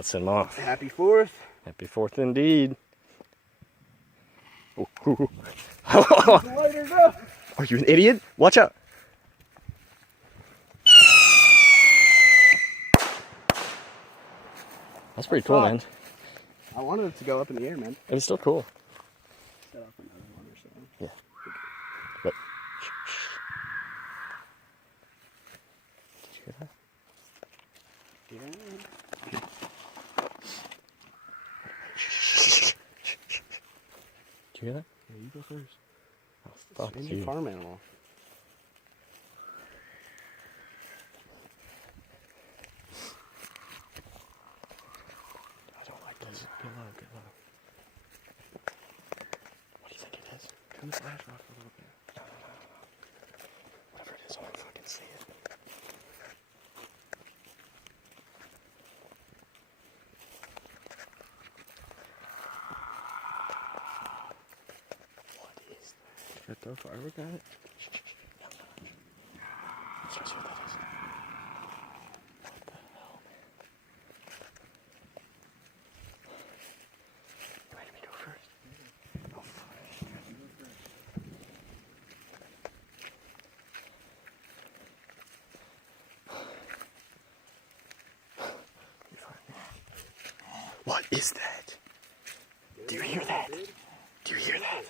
That's him off. Happy 4th. Happy 4th indeed. Oh, Lighted up. Are you an idiot? Watch out. That's pretty cool, man. I wanted it to go up in the air, man. It was still cool. Set off another one or so. Yeah. But did you hear that? Yeah. Did you hear that? Yeah, you go first. Oh, fuck It's you. a farm animal. I don't like this. Get low, get low. What do you think it is? Turn the flash off a little bit. No. Whatever it is, I don't fucking see it. What is that? Should I throw a firework at it? No. Let's try to see what that is. What the hell, man? You ready to go first? Oh, fuck. What is that? Do you hear that? Do you hear that?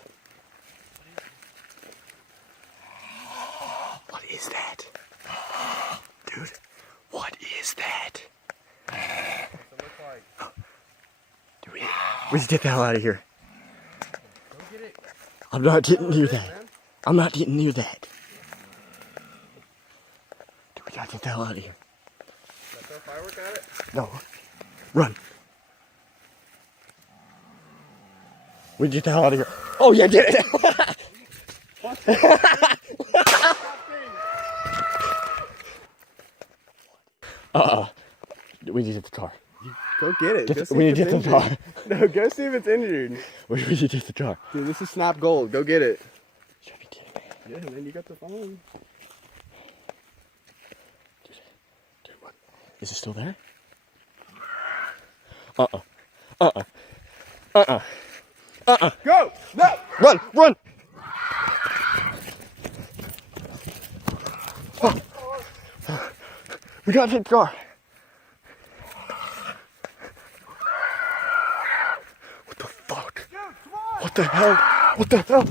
What is that? Dude, what is that? Dude, we need to get the hell out of here. Go get it. I'm not getting near Go get it, that. man. I'm not getting near that. Dude, we gotta get the hell out of here. Should I throw a firework at it? No. Run. We get the hell out of here. Oh, yeah, get it. We need to get the car. Go get it. Go see We if need to it's get the car. injured. No, go see if it's injured. We need to get the car. Dude, this is Snap Gold. Go get it. You gotta be kidding me. Yeah, man, you got the phone. Dude, what? Is it still there? Go! No! Run! Run! We gotta take the car. What the fuck? What the hell? What the hell?